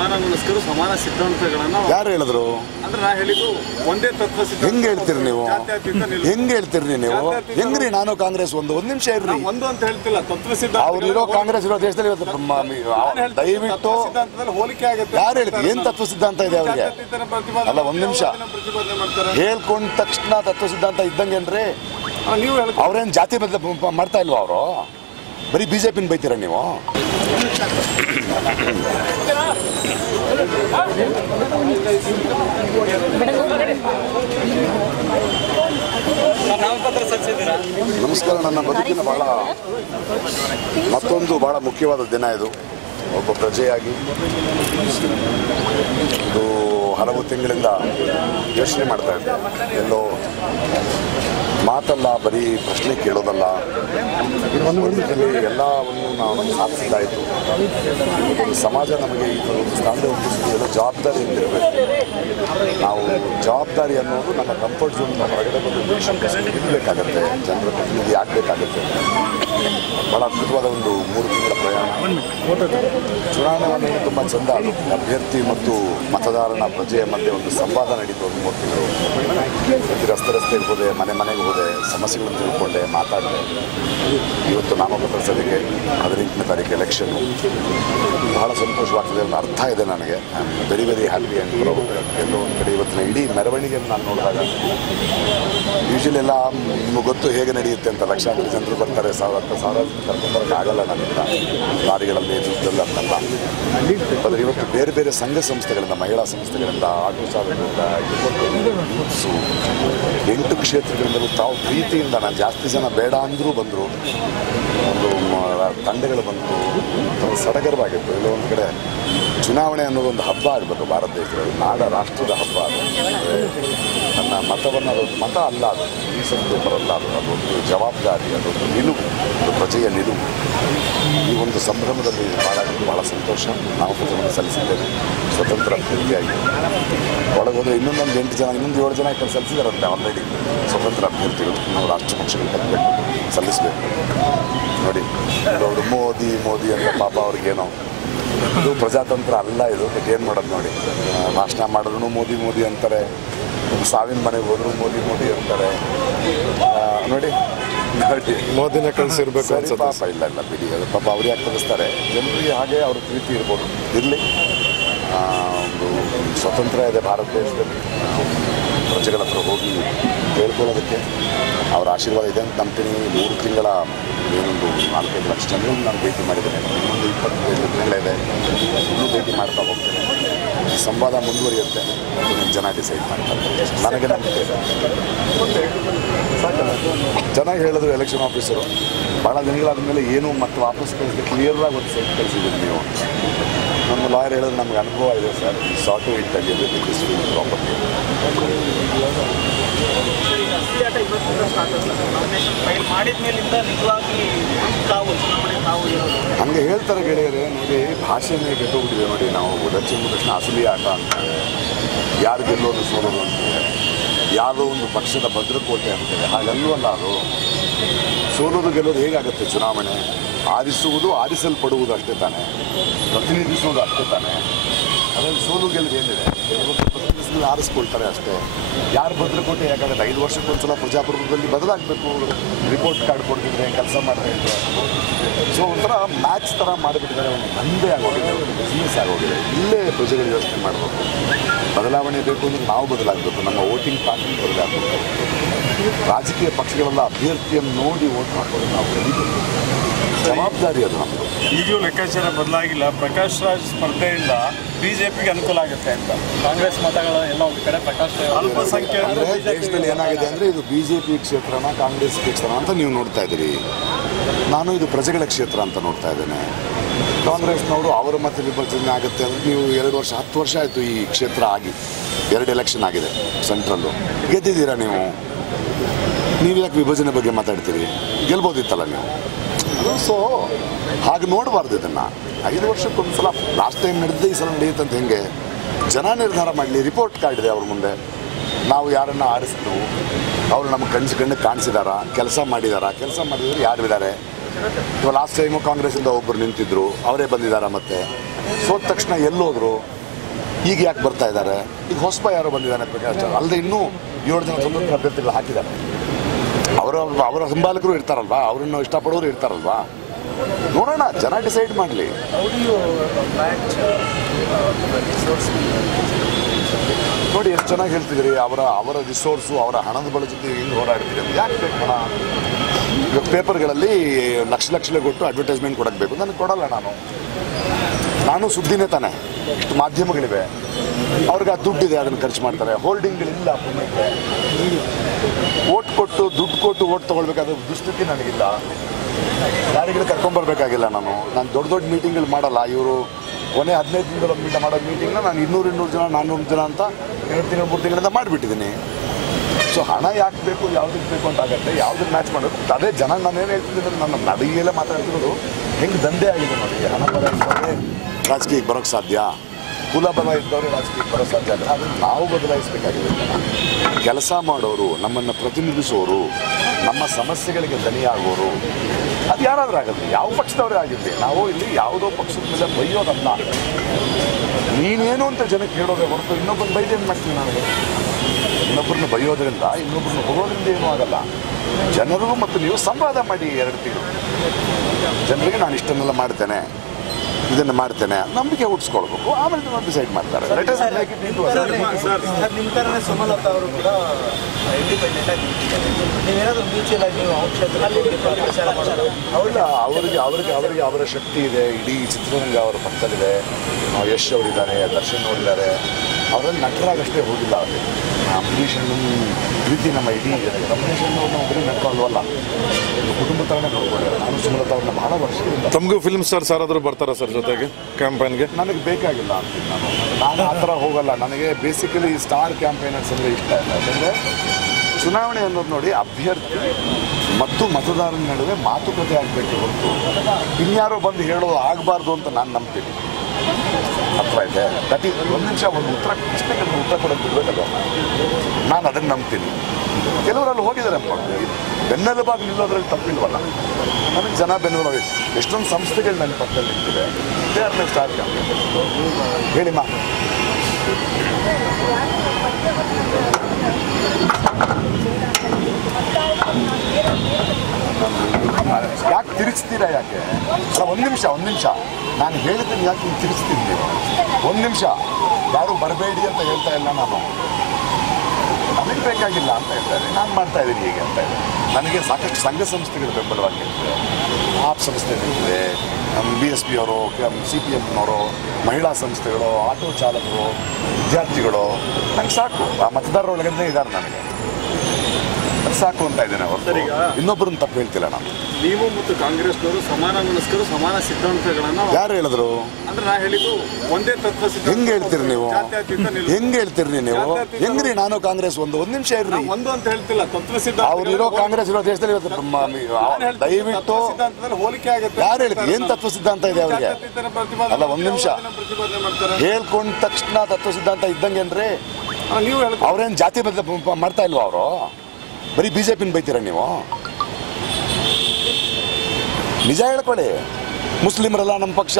ಮನಸ್ಕರು ಸಮಾನ ಸಿದ್ಧಾಂತಗಳನ್ನು ಯಾರು ಹೇಳಿದ್ರು? ಅಂದ್ರೆ ನಾ ಹೇಳಿದ್ದು ಒಂದೇ ತತ್ವ ಸಿದ್ಧಾಂತ. ಹೆಂಗ್ ಹೇಳ್ತೀರಿ ನೀವು? ಹೆಂಗ್ ಹೇಳ್ತೀರಿ ನೀವು? ಹೆಂಗ್ರಿ ನಾನು ಕಾಂಗ್ರೆಸ್ ಒಂದು ನಿಮಿಷ ಇರ್ರಿ. ಒಂದು ಅಂತ ಹೇಳ್ತಿಲ್ಲ, ತತ್ವ ಸಿದ್ಧಾಂತ. ಅವ್ರು ಇರೋ ಕಾಂಗ್ರೆಸ್ ಇರೋ ದೇಶದಲ್ಲಿ ದಯವಿಟ್ಟು ಹೋಲಿಕೆ ಆಗುತ್ತೆ. ಯಾರು ಹೇಳ್ತೀವಿ? ಏನ್ ತತ್ವ ಸಿದ್ಧಾಂತ ಇದೆ ಅವ್ರಿಗೆ? ಅಲ್ಲ, ಒಂದ್ ನಿಮಿಷ ಹೇಳ್ಕೊಂಡ ತಕ್ಷಣ ತತ್ವ ಸಿದ್ಧಾಂತ ಇದ್ದಂಗೇನ್ರಿ? ನೀವು ಅವ್ರೇನ್ ಜಾತಿ ಬದಲು ಮಾಡ್ತಾ ಇಲ್ವಾ? ಅವರು ಬರೀ ಬಿಜೆಪಿನ ಬೈತೀರ ನೀವು? ನಮಸ್ಕಾರ. ನನ್ನ ಬದುಕಿನ ಮತ್ತೊಂದು ಬಹಳ ಮುಖ್ಯವಾದ ದಿನ ಇದು. ಒಬ್ಬ ಪ್ರಜೆಯಾಗಿ ಇದು ಹಲವು ತಿಂಗಳಿಂದ ಯೋಚನೆ ಮಾಡ್ತಾ ಇದ್ದೆ. ಎಲ್ಲೋ ಮಾತಲ್ಲ, ಬರೀ ಪ್ರಶ್ನೆ ಕೇಳೋದಲ್ಲ, ಎಲ್ಲವನ್ನು ನಾವು ಸಾಧಿಸಿದ್ದಾಯಿತು. ಸಮಾಜ ನಮಗೆ ಈ ಒಂದು ಸ್ಥಾನದ ಎಲ್ಲ ಜವಾಬ್ದಾರಿಯಿಂದ ಇರಬೇಕು. ನಾವು ಜವಾಬ್ದಾರಿ ಅನ್ನೋದು ನಮ್ಮ ಕಂಫರ್ಟ್ ಝೋನ್ ಹೊರಗಡೆ ಬಂದು ಇರಬೇಕಾಗತ್ತೆ, ಜನರ ಪ್ರತಿನಿಧಿ ಆಗಬೇಕಾಗತ್ತೆ. ಭಾಳ ಅದ್ಭುತವಾದ ಒಂದು 3 ತಿಂಗಳ ಪ್ರಯಾಣ. ಚುನಾವಣೆ ತುಂಬ ಚಂದ. ಅದು ಅಭ್ಯರ್ಥಿ ಮತ್ತು ಮತದಾರನ ಪ್ರಜೆಯ ಮಧ್ಯೆ ಒಂದು ಸಂವಾದ ನಡೀತು. ಒಂದು 3 ತಿಂಗಳು ರಸ್ತೆ ಹೋದೆ, ಮನೆಗೆ ಹೋದೆ, ಸಮಸ್ಯೆಗಳನ್ನು ತಿಳ್ಕೊಂಡೆ, ಮಾತಾಡಿದೆ. ಇವತ್ತು ನಾಮಪತ್ರ ಸಭೆಗೆ 18ನೇ ತಾರೀಕು ಎಲೆಕ್ಷನ್ನು. ಬಹಳ ಸಂತೋಷವಾಗ್ತದೆ. ಒಂದು ಅರ್ಥ ಇದೆ ನನಗೆ. Very very happy and proud. ಎಲ್ಲೋ ಒಂದು ಕಡೆ ಇವತ್ತಿನ ಇಡೀ ಮೆರವಣಿಗೆಯನ್ನು ನಾನು ನೋಡಿದಾಗ, ಯೂಶಲಿ ಎಲ್ಲ ನಿಮಗೆ ಗೊತ್ತು ಹೇಗೆ ನಡೆಯುತ್ತೆ ಅಂತ. ಲಕ್ಷಾಂತರ ಜನರು ಬರ್ತಾರೆ, ಸಾವಿರ ಕರ್ಕೊಂಡ್ಬರೋಕ್ಕಾಗಲ್ಲ ನನ್ನಿಂದ, ಲಾರಿಗಳಲ್ಲಿ ದುಡ್ಡಲ್ಲ ಅಂತಲ್ಲ. ಆದರೆ ಇವತ್ತು ಬೇರೆ ಬೇರೆ ಸಂಘ ಸಂಸ್ಥೆಗಳಿಂದ, ಮಹಿಳಾ ಸಂಸ್ಥೆಗಳಿಂದ, ಆಟೋ ಚಾಲಕರಿಂದ, 8 ಕ್ಷೇತ್ರಗಳಿಂದಲೂ ತಾವು ಪ್ರೀತಿಯಿಂದ, ನಾನು ಜಾಸ್ತಿ ಜನ ಬೇಡ ಅಂದರೂ ಬಂದರು. ಒಂದು ತಂಡಗಳು ಬಂತು, ಸಡಗರವಾಗಿತ್ತು. ಇಲ್ಲ ಒಂದು ಕಡೆ ಚುನಾವಣೆ ಅನ್ನೋದೊಂದು ಹಬ್ಬ ಆಗಬೇಕು ಭಾರತ ದೇಶದಲ್ಲಿ, ರಾಷ್ಟ್ರದ ಹಬ್ಬ. ಅದು ನನ್ನ ಮತವನ್ನು, ಅದೊಂದು ಮತ ಅಲ್ಲ, ಅದು ಮೀಸಲು ಬರಲ್ಲ, ಅದೊಂದು ಜವಾಬ್ದಾರಿ, ಅದೊಂದು ನಿಲುವು, ಒಂದು ಪ್ರಜೆಯ ನಿಲುವು. ಈ ಒಂದು ಸಂಭ್ರಮದಲ್ಲಿ ಭಾಳ ಸಂತೋಷ. ನಾಮಪತ್ರವನ್ನು ಸಲ್ಲಿಸಿದ್ದೇವೆ ಸ್ವತಂತ್ರ ಅಭ್ಯರ್ಥಿಯಾಗಿ. ಒಳಗೋದ್ರೆ ಇನ್ನೊಂದು 8 ಜನ, ಇನ್ನೊಂದು 7 ಜನ ಈ ಸಲ್ಲಿಸಿದಾರಂತೆ ಆಲ್ರೆಡಿ ಸ್ವತಂತ್ರ ಅಭ್ಯರ್ಥಿಗಳು. ನಾವು ರಾಷ್ಟ್ರ ಪಕ್ಷಗಳು ಕಟ್ಟಬೇಕು, ಸಲ್ಲಿಸಬೇಕು. ನೋಡಿ, ಅವರು ಮೋದಿ ಅಂತ ಪಾಪ ಅವ್ರಿಗೇನೋ, ಇದು ಪ್ರಜಾತಂತ್ರ ಅಲ್ಲ ಇದು. ಬಟ್ ಏನು ಮಾಡೋದು ನೋಡಿ, ಭಾಷಣ ಮಾಡಿದ್ರು ಮೋದಿ ಅಂತಾರೆ, ಸಾವಿನ ಮನೆಗೆ ಹೋದ್ರು ಮೋದಿ ಅಂತಾರೆ. ನೋಡಿ ಮೋದಿನ ಕಳಿಸಿರ್ಬೇಕು ಅನ್ಸುತ್ತೆ. ಪಾಪ ಇಲ್ಲ ಬಿಡಿ, ಅದು ಪಾಪ ಅವ್ರಿಗೆ ಯಾಕೆ ಕಳಿಸ್ತಾರೆ. ಜನರಿಗೆ ಹಾಗೆ ಅವ್ರ ಪ್ರೀತಿ ಇರ್ಬೋದು, ಇರಲಿ. ಒಂದು ಸ್ವತಂತ್ರ ಇದೆ ಭಾರತ ದೇಶದಲ್ಲಿ. ಪ್ರಜೆಗಳ ಹತ್ರ ಹೋಗಿ ಹೇಳ್ಕೊಳ್ಳೋದಕ್ಕೆ ಅವರ ಆಶೀರ್ವಾದ ಇದೆ ಅಂತ ನಂಬ್ತೀನಿ. 3 ತಿಂಗಳ ಏನೊಂದು 4-5 ಲಕ್ಷ ಜನರನ್ನು ನಾನು ಭೇಟಿ ಮಾಡಿದ್ದೇನೆ. ಇನ್ನೊಂದು 25 ತಿಂಗಳಿದೆ, ಇನ್ನೂ ಭೇಟಿ ಮಾಡ್ತಾ ಹೋಗ್ತೇನೆ. ಸಂವಾದ ಮುಂದುವರಿಯುತ್ತೆ. ಜನ ಡಿಸೈಡ್ ಮಾಡ್ತಾರೆ. ನನಗೆ ನಂಬಿಕೆ ಇದೆ. ಜನ ಹೇಳಿದ್ರು ಎಲೆಕ್ಷನ್ ಆಫೀಸರು ಭಾಳ ದಿನಗಳಾದ ಮೇಲೆ ಏನು ಮತ್ತೆ ವಾಪಸ್ ಕಳಿಸಿದೆ, ಕ್ಲಿಯರಾಗಿ ಒಂದು ಸೆಟ್ ಕಳಿಸಿದ್ದೀನಿ ನೀವು. ನಮ್ಮ ಲಾಯರ್ ಹೇಳಿದ್ರು ನಮ್ಗೆ ಅನುಭವ ಇದೆ ಸರ್, ಸಾಟು ಇಟ್ಟಾಗಿ ಪ್ರಾಪರ್ಟಿ. ಹಂಗೆ ಹೇಳ್ತಾರೆ ಗೆಳೆಯರೇ. ನೋಡಿ, ಭಾಷೆನೇ ಕೆಟ್ಟೋಗ್ಬಿಟ್ಟಿದೆ ನೋಡಿ. ನಾವು ದಕ್ಷಿಣ ತಕ್ಷಣ ಅಸಲಿ ಆಟ ಅಂತ, ಯಾರು ಗೆಲ್ಲೋದು ಸೋಲೋದು ಅಂತೇವೆ, ಯಾವುದೋ ಒಂದು ಪಕ್ಷದ ಭದ್ರಕೋಟೆ ಅಂತೇವೆ. ಹಾಗಲ್ವಲ್ಲ ಅದು. ಸೋಲೋದು ಗೆಲ್ಲೋದು ಹೇಗಾಗುತ್ತೆ? ಚುನಾವಣೆ ಆರಿಸುವುದು, ಆರಿಸಲ್ಪಡುವುದು ಅಷ್ಟೇ ತಾನೆ, ಪ್ರತಿನಿಧಿಸುವುದು ಅಷ್ಟೇ ತಾನೆ. ಅದರಲ್ಲಿ ಸೋಲು ಗೆಲ್ಲುವು ಏನಿದೆ? ಪ್ರತಿನಿಧಿಸಿದ್ರೆ ಆರಿಸ್ಕೊಳ್ತಾರೆ ಅಷ್ಟೇ. ಯಾರು ಭದ್ರಕೋಟೆ ಯಾಕಾಗುತ್ತೆ? 5 ವರ್ಷಕ್ಕೊಂದ್ಸಲ ಪ್ರಜಾಪ್ರಭುತ್ವದಲ್ಲಿ ಬದಲಾಗಬೇಕು. ರಿಪೋರ್ಟ್ ಕಾರ್ಡ್ ಕೊಡ್ತಿದ್ರೆ, ಕೆಲಸ ಮಾಡ್ತಾ ಇದ್ರೆ. ಸೊ ಒಂಥರ ಮ್ಯಾಚ್ ಥರ ಮಾಡಿಬಿಟ್ಟಿದ್ದಾರೆ. ಒಂದು ದಂಧೆ ಆಗೋಗಿದೆ, ಒಂದು ಬಿಸ್ನೆಸ್ ಆಗೋಗಿದೆ. ಇಲ್ಲೇ ಪ್ರಜೆಗಳು ಯೋಚನೆ ಮಾಡಬೇಕು. ಬದಲಾವಣೆ ಬೇಕು ಅಂದರೆ ನಾವು ಬದಲಾಗಬೇಕು, ನಮ್ಮ ವೋಟಿಂಗ್ ಪ್ಯಾಟರ್ನ್ ಬದಲಾಗಬೇಕು. ರಾಜಕೀಯ ಪಕ್ಷಗಳೆಲ್ಲ ಅಭ್ಯರ್ಥಿಯನ್ನು ನೋಡಿ ವೋಟ್ ಮಾಡ್ಕೊಂಡು ನಾವು ಕಲಿಬೇಕು. ಜವಾಬ್ದಾರಿ ಅದು ನಮ್ಮದು. ಈಗಲೂ ಲೆಕ್ಕಾಚಾರ ಬದಲಾಗಿಲ್ಲ. ಪ್ರಕಾಶ್ ರಾಜ್ ಸ್ಪರ್ಧೆಯಿಂದ ಬಿಜೆಪಿಗೆ ಅನುಕೂಲ ಆಗುತ್ತೆ ಅಂತ. ಕಾಂಗ್ರೆಸ್ ಮತಗಳ ಎಲ್ಲ ಒಂದು ಕಡೆ ಪ್ರಕಾಶ್ ಅಲ್ಪಸಂಖ್ಯಾತ ದೇಶದಲ್ಲಿ ಏನಾಗಿದೆ ಅಂದರೆ, ಇದು ಬಿಜೆಪಿ ಕ್ಷೇತ್ರನ ಕಾಂಗ್ರೆಸ್ ಕ್ಷೇತ್ರನ ಅಂತ ನೀವು ನೋಡ್ತಾ ಇದ್ದೀರಿ. ನಾನು ಇದು ಪ್ರಜೆಗಳ ಕ್ಷೇತ್ರ ಅಂತ ನೋಡ್ತಾ ಇದ್ದೇನೆ. ಕಾಂಗ್ರೆಸ್ನವರು ಅವರ ಮತ ವಿಭಜನೆ ಆಗುತ್ತೆ ಅಂದರೆ, ನೀವು 2 ವರ್ಷ 10 ವರ್ಷ ಆಯಿತು ಈ ಕ್ಷೇತ್ರ ಆಗಿ. 2 ಎಲೆಕ್ಷನ್ ಆಗಿದೆ ಸೆಂಟ್ರಲ್ಲು. ಗೆದ್ದಿದ್ದೀರಾ ನೀವು ಯಾಕೆ ವಿಭಜನೆ ಬಗ್ಗೆ ಮಾತಾಡ್ತೀರಿ? ಗೆಲ್ಬೋದಿತ್ತಲ್ಲ ನೀವು. ಸೊ ಹಾಗೆ ನೋಡಬಾರ್ದು ಇದನ್ನು. 5 ವರ್ಷಕ್ಕೊಂದ್ಸಲ ಲಾಸ್ಟ್ ಟೈಮ್ ನಡೆದಿದೆ, ಈ ಸಲ ನಡೆಯುತ್ತಂತ ಹೆಂಗೆ ಜನ ನಿರ್ಧಾರ ಮಾಡಲಿ. ರಿಪೋರ್ಟ್ ಕಾರ್ಡ್ ಇದೆ ಅವ್ರ ಮುಂದೆ. ನಾವು ಯಾರನ್ನು ಆರಿಸಿದ್ವು, ಅವರು ನಮ್ಗೆ ಕಣ್ಣು ಕಾಣಿಸಿದಾರ, ಕೆಲಸ ಮಾಡಿದ್ರು ಯಾರು ಇದ್ದಾರೆ? ಇವಾಗ ಲಾಸ್ಟ್ ಟೈಮು ಕಾಂಗ್ರೆಸ್ಸಿಂದ ಒಬ್ಬರು ನಿಂತಿದ್ರು, ಅವರೇ ಬಂದಿದ್ದಾರೆ. ಮತ್ತೆ ಸೋತ ತಕ್ಷಣ ಎಲ್ಲೋದ್ರು, ಈಗ ಯಾಕೆ ಬರ್ತಾ ಇದ್ದಾರೆ? ಈಗ ಹೊಸಬ ಯಾರೋ ಬಂದಿದ್ದಾನೆ ಪ್ರಕಾಶ್ ಅಲ್ಲದೆ ಇನ್ನೂ 7 ಜನ ಸ್ವತಂತ್ರ ಅಭ್ಯರ್ಥಿಗಳು ಹಾಕಿದ್ದಾರೆ. ಅವರ ಹಿಂಬಾಲಕರು ಇರ್ತಾರಲ್ವಾ, ಅವ್ರನ್ನ ಇಷ್ಟಪಡೋರು ಇರ್ತಾರಲ್ವಾ. ನೋಡೋಣ, ಜನ ಡಿಸೈಡ್ ಮಾಡಲಿ. ನೋಡಿ ಎಷ್ಟು ಚೆನ್ನಾಗಿ ಹೇಳ್ತಿದ್ರಿ, ಅವರ ರಿಸೋರ್ಸು, ಅವರ ಹಣದ ಬಲ ಜೊತೆ ಹೆಂಗೆ ಹೋರಾಡ್ತೀರಿ ಅಂತ. ಯಾಕೆ ಬೇಕು ಹಣ? ಇವಾಗ ಪೇಪರ್ಗಳಲ್ಲಿ ಲಕ್ಷ ಕೊಟ್ಟು ಅಡ್ವರ್ಟೈಸ್ಮೆಂಟ್ ಕೊಡಕ್ಕೆ ಬೇಕು, ನನಗೆ ಕೊಡಲ್ಲ. ನಾನು ಸುದ್ದಿನೇ ತಾನೆ, ಇಷ್ಟು ಮಾಧ್ಯಮಗಳಿವೆ, ಅವ್ರಿಗೆ ಆ ದುಡ್ಡಿದೆ, ಅದನ್ನು ಖರ್ಚು ಮಾಡ್ತಾರೆ. ಹೋಲ್ಡಿಂಗ್ಗಳಿಲ್ಲ ಪುಣ್ಯಕ್ಕೆ. ಓಟ್ ಕೊಟ್ಟು ದುಡ್ಡು ಕೊಟ್ಟು ಓಟ್ ತೊಗೊಳ್ಬೇಕಾದ ದುಸ್ಥಿತಿ ನನಗಿಲ್ಲ. ಯಾರಿಗೂ ಕರ್ಕೊಂಬರ್ಬೇಕಾಗಿಲ್ಲ. ನಾನು ದೊಡ್ಡ ಮೀಟಿಂಗ್ಗಳು ಮಾಡಲ್ಲ. ಇವರು ಕೊನೆ 15 ದಿನದ ಮಾಡೋ ಮೀಟಿಂಗ್ನ ನಾನು 200 ಜನ 400 ಜನ ಅಂತ 2 ತಿಂಗಳು 3 ತಿಂಗಳಿಂದ ಮಾಡಿಬಿಟ್ಟಿದ್ದೀನಿ. ಸೊ ಹಣ ಯಾಕೆ ಬೇಕು, ಯಾವುದಕ್ಕೆ ಬೇಕು ಅಂತ ಆಗುತ್ತೆ, ಯಾವುದನ್ನು ಮ್ಯಾಚ್ ಮಾಡಬೇಕು. ಅದೇ ಜನ ನಾನೇನು ಹೇಳ್ತಿದ್ದೀನಿ, ನನ್ನ ನಡಿಗೆಲ್ಲ ಮಾತಾಡ್ತಿರೋದು ಹೆಂಗೆ ದಂಧೆ ಆಗಿದೆ ನೋಡಿ. ಹಣ ಬಲ ಇದ್ದವರೇ ರಾಜಕೀಯಕ್ಕೆ ಬರೋಕ್ಕೆ ಸಾಧ್ಯ, ಕುಲ ಬಲ ಇದ್ದವರು ರಾಜಕೀಯಕ್ಕೆ ಬರೋಕ್ಕೆ ಸಾಧ್ಯ ಆದರೆ ಅದನ್ನು ನಾವು ಬದಲಾಯಿಸಬೇಕಾಗಿದೆ. ಕೆಲಸ ಮಾಡೋರು, ನಮ್ಮನ್ನು ಪ್ರತಿನಿಧಿಸೋರು, ನಮ್ಮ ಸಮಸ್ಯೆಗಳಿಗೆ ದನಿಯಾಗೋರು, ಅದು ಯಾರಾದರೂ ಆಗಲಿ, ಯಾವ ಪಕ್ಷದವರೇ ಆಗಿರಲಿ. ನಾವು ಇಲ್ಲಿ ಯಾವುದೋ ಪಕ್ಷದ ಮೇಲೆ ಬೈಯೋದಲ್ಲ. ನೀನೇನು ಅಂತ ಜನಕ್ಕೆ ಹೇಳೋದೇ ಹೊರತು ಇನ್ನೊಬ್ಬರು ಬೈದೇನು ಮಾಡ್ತೀನಿ. ನನಗೆ ಇನ್ನೊಬ್ಬರನ್ನ ಬೈಯೋದ್ರಿಂದ, ಇನ್ನೊಬ್ಬರನ್ನ ಹೋಗೋದ್ರಿಂದ ಏನೂ ಆಗಲ್ಲ. ಜನರು ಮತ್ತು ನೀವು ಸಂವಾದ ಮಾಡಿ 2 ತಿಂಗಳು ಜನರಿಗೆ ನಾನು ಇಷ್ಟನ್ನೆಲ್ಲ ಮಾಡ್ತೇನೆ, ಇದನ್ನು ಮಾಡ್ತೇನೆ, ನಂಬಿಕೆ ಹುಟ್ಟಿಸ್ಕೊಳ್ಬೇಕು. ಆಮೇಲೆ ನಾವು ಡಿಸೈಡ್ ಮಾಡ್ತಾರೆ. ನಿಮ್ಮ ಥರನೇ ಸುಮಲತಾ ಅವರು ಕೂಡ ಇಂಡಿಪೆಂಡೆಂಟ್ ಆಗಿ ನೀವೇನಾದರೂ ಮ್ಯೂಚುವಲ್ ಆಗಿ ಅವರಿಗೆ ಅವರ ಶಕ್ತಿ ಇದೆ. ಇಡೀ ಚಿತ್ರರಂಗ ಅವರ ಪಕ್ಕದಲ್ಲಿದೆ. ಯಶ್ ಅವರಿದ್ದಾರೆ, ದರ್ಶನ್ ಅವರಿದ್ದಾರೆ. ಅವರಲ್ಲಿ ನಟರಾಗಷ್ಟೇ ಹೋಗಿಲ್ಲ. ಅವರಿಗೆ ಅಂಬರೀಷ್ ಪ್ರೀತಿ ನಮ್ಮ ಇಡೀ ಅಂಬರೀಷ್ ನಾವು ಬರೀ ನಟರು ಅಲ್ವಲ್ಲ, ಕುಟುಂಬ ಥರನೇ ನೋಡ್ಕೊಂಡ್ರೆ. ನಾನು ಸುಮಲತಾ ಅವ್ರನ್ನ ಬಹಳ ವರ್ಷದಿಂದ. ತಮಗೂ ಫಿಲ್ಮ್ ಸ್ಟಾರ್ಸ್ ಯಾರಾದರೂ ಬರ್ತಾರಾ ಸರ್ ಜೊತೆಗೆ ಕ್ಯಾಂಪೇನ್ಗೆ? ನನಗೆ ಬೇಕಾಗಿಲ್ಲ ಅಂತೀನಿ. ನಾನು ಆ ಥರ ಹೋಗಲ್ಲ. ನನಗೆ ಬೇಸಿಕಲಿ ಸ್ಟಾರ್ ಕ್ಯಾಂಪೇನರ್ಸ್ ಅಂದರೆ ಇಷ್ಟ ಇಲ್ಲ. ಯಾಕಂದರೆ ಚುನಾವಣೆ ಅನ್ನೋದು ನೋಡಿ, ಅಭ್ಯರ್ಥಿ ಮತ್ತು ಮತದಾರನ ನಡುವೆ ಮಾತುಕತೆ ಆಗಬೇಕು ಹೊರತು ಇನ್ಯಾರೋ ಬಂದು ಹೇಳೋದು ಆಗಬಾರ್ದು ಅಂತ ನಾನು ನಂಬ್ತೀನಿ. ಹತ್ರ ಇದೆ ದಟ್ ಈಸ್. ಒಂದು ನಿಮಿಷ ಒಂದು ಪ್ರಶ್ನೆಗೆ ಉತ್ತರ ಕೊಡೋದು ಬಿಡಬೇಕಲ್ವ, ನಾನು ಅದನ್ನು ನಂಬ್ತೀನಿ. ಕೆಲವರಲ್ಲಿ ಹೋಗಿದ್ದಾರೆ ಬೆನ್ನೆಲುಬಾಗಿ ನಿಲ್ಲೋದ್ರಲ್ಲಿ ತಪ್ಪಿಲ್ವಲ್ಲ. ನನಗೆ ಜನ ಬೆನ್ನೆಲುಬಾಗಿ ಎಷ್ಟೊಂದು ಸಂಸ್ಥೆಗಳು ನನ್ನ ಪಕ್ಕದಲ್ಲಿ ನಿಂತಿದೆ. They are my star campaign. ಹೇಳಿಮ್ಮ, ಯಾಕೆ ತಿರುಗಿಸ್ತೀರಾ? ಯಾಕೆ ಅಲ್ಲ, ಒಂದು ನಿಮಿಷ ನಾನು ಹೇಳಿದ್ದೀನಿ. ಯಾಕೆ ನೀವು ತಿರುಗಿಸ್ತೀನಿ? ನೀವು ಒಂದು ನಿಮಿಷ, ಯಾರು ಬರಬೇಡಿ ಅಂತ ಹೇಳ್ತಾ ಇಲ್ಲ. ನಾನು ನನಗೆ ಬೇಕಾಗಿಲ್ಲ ಅಂತ ಹೇಳ್ತಾರೆ, ನಾನು ಮಾಡ್ತಾ ಇದ್ದೀನಿ ಹೀಗೆ ಅಂತ ಹೇಳಿ. ನನಗೆ ಸಾಕಷ್ಟು ಸಂಘ ಸಂಸ್ಥೆಗಳು ಬೆಂಬಲವಾಗಿರ್ತದೆ. ಆಪ್ ಸಂಸ್ಥೆ ನಿಂತಿದೆ, BSP ಅವರು, CPMನವರು, ಮಹಿಳಾ ಸಂಸ್ಥೆಗಳು, ಆಟೋ ಚಾಲಕರು, ವಿದ್ಯಾರ್ಥಿಗಳು. ನಂಗೆ ಸಾಕು. ಆ ಮತದಾರರ ಒಳಗಡೆ ಇದ್ದಾರೆ. ನನಗೆ ಸಾಕು ಅಂತ ಇದ್ದೇನೆ ಹೊರತು ಇನ್ನೊಬ್ಬರನ್ನ ತಪ್ಪು ಹೇಳ್ತಿಲ್ಲ. ನಾನು ನೀವು ಮತ್ತು ಕಾಂಗ್ರೆಸ್ನವರು ಸಮಾನ ಮನಸ್ಕರು, ಸಮಾನ ಸಿದ್ಧಾಂತಗಳನ್ನು ಯಾರು ಹೇಳಿದ್ರು? ಅಂದ್ರೆ ನಾ ಹೇಳಿದ್ದು ಒಂದೇ ತತ್ವ ಸಿದ್ಧಾಂತ. ಹೆಂಗೆ ಹೇಳ್ತೀರಿ ನೀವು? ಹೆಂಗೆ ಹೇಳ್ತೀರಿ ನೀವು? ಹೆಂಗ್ರಿ ನಾನು ಕಾಂಗ್ರೆಸ್ ಒಂದು ನಿಮಿಷ ಇರ್ರಿ. ಒಂದು ಅಂತ ಹೇಳ್ತಿಲ್ಲ, ತತ್ವ ಸಿದ್ಧಾಂತ. ಅವ್ರು ಇರೋ ಕಾಂಗ್ರೆಸ್ ಇರೋ ದೇಶದಲ್ಲಿ ದಯವಿಟ್ಟು ಹೋಲಿಕೆ ಆಗುತ್ತೆ. ಯಾರು ಹೇಳ್ತೀವಿ? ಏನ್ ತತ್ವ ಸಿದ್ಧಾಂತ ಇದೆ ಅವ್ರಿಗೆ? ಅಲ್ಲ, ಒಂದು ನಿಮಿಷ ಹೇಳ್ಕೊಂಡ ತಕ್ಷಣ ತತ್ವ ಸಿದ್ಧಾಂತ ಇದ್ದಂಗೇನ್ರಿ? ನೀವು ಅವ್ರೇನು ಜಾತಿ ಮಾಡ್ತಾ ಇಲ್ವಾ? ಅವರು ಬರೀ BJPನ ಬೈತೀರ ನೀವು? ನಿಜ ಹೇಳ್ಕೊಳ್ಳಿ. ಮುಸ್ಲಿಮರೆಲ್ಲ ನಮ್ಮ ಪಕ್ಷ,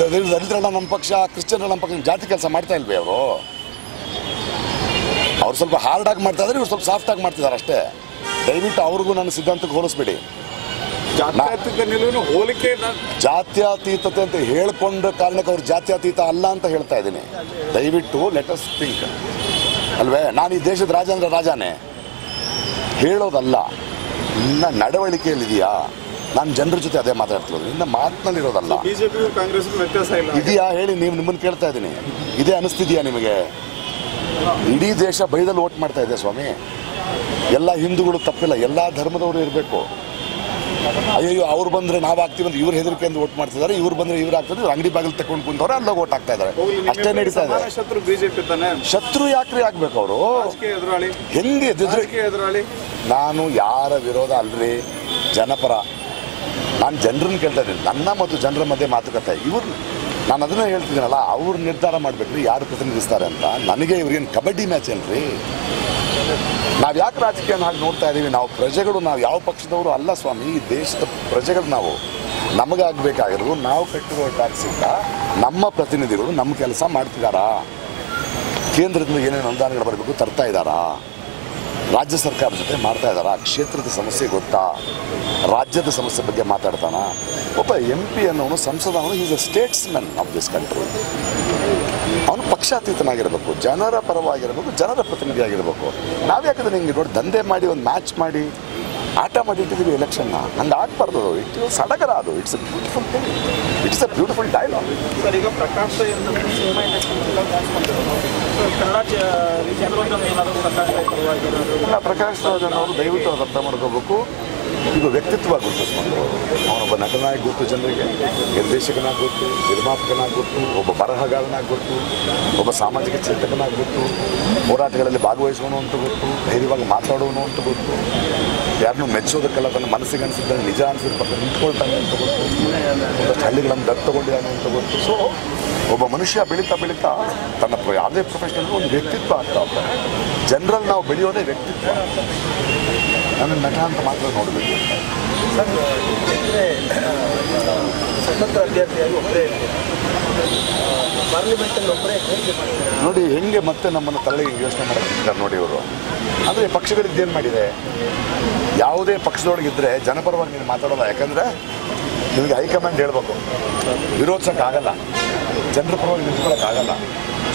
ದಲಿತರೆಲ್ಲ ನಮ್ಮ ಪಕ್ಷ, ಕ್ರಿಶ್ಚಿಯನ್ರೆಲ್ಲ ನಮ್ಮ ಪಕ್ಷ. ಜಾತಿ ಕೆಲಸ ಮಾಡ್ತಾ ಇಲ್ವೇ ಅವರು? ಅವ್ರು ಸ್ವಲ್ಪ ಹಾರ್ಡಾಗಿ ಮಾಡ್ತಾ ಇದ್ದಾರೆ, ಇವ್ರು ಸ್ವಲ್ಪ ಸಾಫ್ಟಾಗಿ ಮಾಡ್ತಿದ್ದಾರೆ ಅಷ್ಟೇ. ದಯವಿಟ್ಟು ಅವ್ರಿಗೂ ನನ್ನ ಸಿದ್ಧಾಂತಕ್ಕೆ ಹೋಲಿಸ್ಬೇಡಿ. ಹೋಲಿಕೆ ಜಾತ್ಯತೀತತೆ ಅಂತ ಹೇಳ್ಕೊಂಡ ಕಾರಣಕ್ಕೆ ಅವ್ರು ಜಾತ್ಯತೀತ ಅಲ್ಲ ಅಂತ ಹೇಳ್ತಾ ಇದ್ದೀನಿ. ದಯವಿಟ್ಟು ಲೆಟ್ ಅಸ್ ಥಿಂಕ್ ಅಲ್ವೇ. ನಾನು ಈ ದೇಶದ ರಾಜ ಅಂದ್ರೆ ರಾಜಾನೇ ಹೇಳೋದಲ್ಲ. ಇನ್ನ ನಡವಳಿಕೆಯಲ್ಲಿದೆಯಾ? ನಾನು ಜನರ ಜೊತೆ ಅದೇ ಮಾತಾಡ್ತಿರೋದು, ಇನ್ನು ಮಾತಿನಲ್ಲಿರೋದಲ್ಲ. ಬಿಜೆಪಿ ಕಾಂಗ್ರೆಸ್ ವ್ಯತ್ಯಾಸ ಇಲ್ಲ ಇದೆಯಾ ಹೇಳಿ? ನೀವು ನಿಮ್ಮನ್ನು ಕೇಳ್ತಾ ಇದ್ದೀನಿ. ಇದೇ ಅನಿಸ್ತಿದೆಯಾ ನಿಮಗೆ? ಇಡೀ ದೇಶ ಬೈದಲ್ಲಿ ಓಟ್ ಮಾಡ್ತಾ ಇದೆ ಸ್ವಾಮಿ. ಎಲ್ಲ ಹಿಂದೂಗಳು ತಪ್ಪಿಲ್ಲ, ಎಲ್ಲ ಧರ್ಮದವರು ಇರಬೇಕು. ಅಯ್ಯೋ ಅವ್ರು ಬಂದರೆ ನಾವು ಆಗ್ತೀವಿ ಅಂತ ಇವ್ರು ಹೆದರಿಕೆಯಿಂದ ಓಟ್ ಮಾಡ್ತಿದ್ದಾರೆ, ಇವ್ರು ಬಂದರೆ ಇವ್ರು ಆಗ್ತದೆ, ಇವ್ರು ಅಂಗಡಿ ಬಾಗಿಲು ತಗೊಂಡು ಕುಂತವ್ರೆ, ಅಲ್ಲ ಓಟ್ ಆಗ್ತಾ ಇದ್ದಾರೆ. ಅಷ್ಟೇ ನಡೀತಾ ಇದೆ. ಶತ್ರು ಬಿಜೆಪಿ ತಾನೆ. ಶತ್ರು ಯಾಕ್ರಿ ಆಗ್ಬೇಕು? ಅವರು ಹೆಂಗೆ ಎದುರಾಳಿ? ನಾನು ಯಾರ ವಿರೋಧ ಅಲ್ರಿ, ಜನಪರ. ನಾನು ಜನರನ್ನ ಕೇಳ್ತಾ ಇದ್ದೀನಿ. ನನ್ನ ಮತ್ತು ಜನರ ಮಧ್ಯೆ ಮಾತುಕತೆ. ಇವ್ರು ನಾನು ಅದನ್ನೇ ಹೇಳ್ತಿದ್ದೀನಲ್ಲ, ಅವ್ರು ನಿರ್ಧಾರ ಮಾಡ್ಬೇಕ್ರಿ ಯಾರು ಪ್ರತಿನಿಧಿಸ್ತಾರೆ ಅಂತ. ನನಗೆ ಇವ್ರಿಗೇನು ಕಬಡ್ಡಿ ಮ್ಯಾಚ್ ಏನ್ರಿ? ನಾವು ಯಾಕೆ ರಾಜಕೀಯನ ಹಾಗೆ ನೋಡ್ತಾ ಇದ್ದೀವಿ? ನಾವು ಪ್ರಜೆಗಳು, ನಾವು ಯಾವ ಪಕ್ಷದವರು ಅಲ್ಲ ಸ್ವಾಮಿ. ಈ ದೇಶದ ಪ್ರಜೆಗಳು ನಾವು. ನಮಗಾಗಬೇಕಾಗಿರೋದು ನಾವು ಕಟ್ಟಿರೋ ಟ್ಯಾಕ್ಸಿಂದ ನಮ್ಮ ಪ್ರತಿನಿಧಿಗಳು ನಮ್ಮ ಕೆಲಸ ಮಾಡ್ತಿದ್ದಾರಾ, ಕೇಂದ್ರದಿಂದ ಏನೇನು ಅನುದಾನಗಳು ಬರಬೇಕು ತರ್ತಾ ಇದ್ದಾರಾ, ರಾಜ್ಯ ಸರ್ಕಾರದ ಜೊತೆ ಮಾಡ್ತಾ ಇದ್ದಾರಾ, ಕ್ಷೇತ್ರದ ಸಮಸ್ಯೆ ಗೊತ್ತಾ, ರಾಜ್ಯದ ಸಮಸ್ಯೆ ಬಗ್ಗೆ ಮಾತಾಡ್ತಾನ. ಒಬ್ಬ MP ಅನ್ನೋನು ಸಂಸದ ಅವನು is a statesman of this country. ಅವನು ಪಕ್ಷಾತೀತನಾಗಿರಬೇಕು, ಜನರ ಪರವಾಗಿರಬೇಕು, ಜನರ ಪ್ರತಿನಿಧಿಯಾಗಿರಬೇಕು. ನಾವ್ಯಾಕಂದ್ರೆ ಹಿಂಗೆ ನೋಡಿ ದಂಧೆ ಮಾಡಿ ಒಂದು ಮ್ಯಾಚ್ ಮಾಡಿ ಆಟ ಮಾಡಿ ಇಟ್ಟಿದ್ದೀವಿ ಎಲೆಕ್ಷನ್ನ. ಹಂಗೆ ಆಗಬಾರ್ದು. ಸಡಗರ ಅದು. It's a beautiful dialogue. Sir, ಈಗ ಪ್ರಕಾಶ್ ರೈ ಕನ್ನಡ ಚಂದ್ರೋದಯ ಏನಾದರೂ ಪ್ರಕಾಶ್ ರೈ ಪರವಾಗಿ ಇಲ್ಲ, ಪ್ರಕಾಶ್ ರಾಜ್ ಅವರು ದಯವಿಟ್ಟು ಅದು ಅರ್ಥ ಮಾಡ್ಕೋಬೇಕು. ಇದು ವ್ಯಕ್ತಿತ್ವ ಗುರುತಿಸ್ಕೊಂಡು ಅವನೊಬ್ಬ ನಟನಾಗಿ ಗೊತ್ತು, ಜನರಿಗೆ ನಿರ್ದೇಶಕನಾಗಿ ಗೊತ್ತು, ನಿರ್ಮಾಪಕನಾಗಿ ಗೊತ್ತು, ಒಬ್ಬ ಬರಹಗಾರನಾಗಿ ಗೊತ್ತು, ಒಬ್ಬ ಸಾಮಾಜಿಕ ಚಿಂತಕನಾಗಿ ಗೊತ್ತು, ಹೋರಾಟಗಳಲ್ಲಿ ಭಾಗವಹಿಸೋನು ಅಂತ ಗೊತ್ತು, ಧೈರ್ಯವಾಗಿ ಮಾತಾಡೋನು ಅಂತ ಗೊತ್ತು, ಯಾರನ್ನೂ ಮೆಚ್ಚೋದಕ್ಕೆಲ್ಲ ತನ್ನ ಮನಸ್ಸಿಗೆ ಅನಿಸಿದ್ದನ್ನು ನಿಜ ಅನಿಸಿದ ಪಕ್ಕ ನಿಂತ್ಕೊಳ್ತಾನೆ ಅಂತ ಗೊತ್ತು, ಒಂದಷ್ಟು ಹಳ್ಳಿಗಳನ್ನು ದತ್ತು ತಗೊಂಡಿದ್ದಾನೆ ಅಂತ ಗೊತ್ತು. ಸೊ ಒಬ್ಬ ಮನುಷ್ಯ ಬೆಳೀತಾ ಬೆಳೀತಾ ತನ್ನ ಯಾವುದೇ ಪ್ರೊಫೆಷನಲ್ ಒಂದು ವ್ಯಕ್ತಿತ್ವ ಆಗ್ತಾ ಹೋಗ್ತಾನೆ. ಜನರಲ್ಲಿ ನಾವು ಬೆಳೆಯೋದೇ ವ್ಯಕ್ತಿತ್ವ. ನಾನು ನಟ ಅಂತ ಮಾತ್ರ ನೋಡಬೇಕು. ಸರ್, ಸ್ವತಂತ್ರ ಅಭ್ಯರ್ಥಿಯಾಗಿ ಒಬ್ಬರೇ ಪಾರ್ಲಿಮೆಂಟಲ್ಲಿ ಒಬ್ಬರೇ ಹೇಗೆ ಮಾಡ್ತಾರೆ ನೋಡಿ ಹೆಂಗೆ ಮತ್ತೆ ನಮ್ಮನ್ನು ತಲೆಗೆ ಯೋಚನೆ ಮಾಡ್ತಿದ್ದಾರೆ ನೋಡಿ ಇವರು. ಆದರೆ ಪಕ್ಷಗಳಿಗೆ ಏನು ಮಾಡಿದೆ, ಯಾವುದೇ ಪಕ್ಷದೊಳಗಿದ್ದರೆ ಜನಪರವಾಗಿ ನೀನು ಮಾತಾಡೋಲ್ಲ. ಯಾಕಂದರೆ ನಿಮಗೆ ಹೈಕಮಾಂಡ್ ಹೇಳ್ಬೇಕು, ವಿರೋಧಿಸೋಕ್ಕಾಗಲ್ಲ, ಜನರ ಪರವಾಗಿ ನಿಂತ್ಕೊಳ್ಳೋಕ್ಕಾಗಲ್ಲ.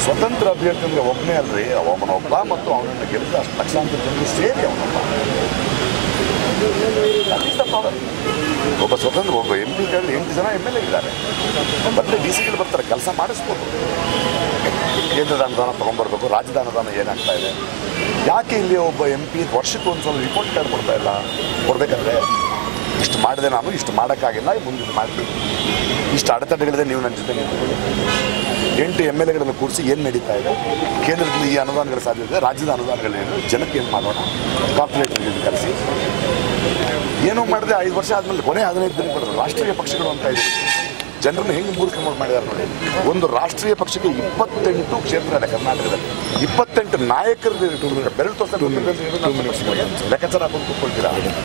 ಸ್ವತಂತ್ರ ಅಭ್ಯರ್ಥಿ ಅಂದರೆ ಒಬ್ಬನೇ ಅಲ್ರಿ, ಅವನೊಬ್ಬ ಮತ್ತು ಅವನನ್ನು ಗೆಲ್ಲಿದ ಅಷ್ಟು ಲಕ್ಷಾಂತರ ಜನರು ಸೇರಿ ಅವನೊಬ್ಬ. ಒಬ್ಬ ಸ್ವತಂತ್ರ ಒಬ್ಬ MP ಗಳಲ್ಲಿ 8 ಜನ MLA ಇದ್ದಾರೆ. ಮತ್ತೆ DC ಬರ್ತಾರೆ, ಕೆಲಸ ಮಾಡಿಸ್ಬೋದು. ಕೇಂದ್ರದ ಅನುದಾನ ತೊಗೊಂಡ್ಬರ್ಬೇಕು, ರಾಜ್ಯದ ಅನುದಾನ ಏನಾಗ್ತಾ ಇದೆ, ಯಾಕೆ ಇಲ್ಲಿ ಒಬ್ಬ MP ವರ್ಷಕ್ಕೆ ಒಂದು ಸಲ ರಿಪೋರ್ಟ್ ಕಾರ್ಡ್ ಕೊಡ್ತಾ ಇಲ್ಲ? ಕೊಡಬೇಕಂದ್ರೆ ಇಷ್ಟು ಮಾಡಿದೆ ನಾನು, ಇಷ್ಟು ಮಾಡೋಕ್ಕಾಗಿಲ್ಲ, ಮುಂದೆ ಮಾಡ್ತೀನಿ, ಇಷ್ಟು ಅಡೆತಡೆಗಳಿದೆ, ನೀವು ನನ್ನ ಜೊತೆ 8 MLAಗಳನ್ನು ಕೂರಿಸಿ ಏನು ನಡೀತಾ ಇದೆ, ಕೇಂದ್ರದಲ್ಲಿ ಈ ಅನುದಾನಗಳ ಸಾಧ್ಯತೆ ಇದೆ, ರಾಜ್ಯದ ಅನುದಾನಗಳೇನು, ಜನಕ್ಕೆ ಏನು ಮಾಡೋಣ, ಕಾರ್ಪೊರೇಟ್ಗಳಿಗೆ ಕರೆಸಿ ಏನೂ ಮಾಡಿದೆ. 5 ವರ್ಷ ಆದಮೇಲೆ ಕೊನೆ 15 ದಿನ ಕೊಡೋದು ರಾಷ್ಟ್ರೀಯ ಪಕ್ಷಗಳು ಅಂತ ಇದೆ. ಜನರನ್ನು ಹೆಂಗೆ ಮೂರ್ಖ ಮಾಡಿದ್ದಾರೆ ನೋಡಿ. ಒಂದು ರಾಷ್ಟ್ರೀಯ ಪಕ್ಷಕ್ಕೆ 28 ಕ್ಷೇತ್ರ ಇದೆ ಕರ್ನಾಟಕದಲ್ಲಿ, 28 ನಾಯಕರು ಬೆರಳು ತೋರಿಸ ಲೆಕ್ಕಾಚಾರ ಹಾಕೊಂಡು ಕೂತ್ಕೊಳ್ತೀರಾ?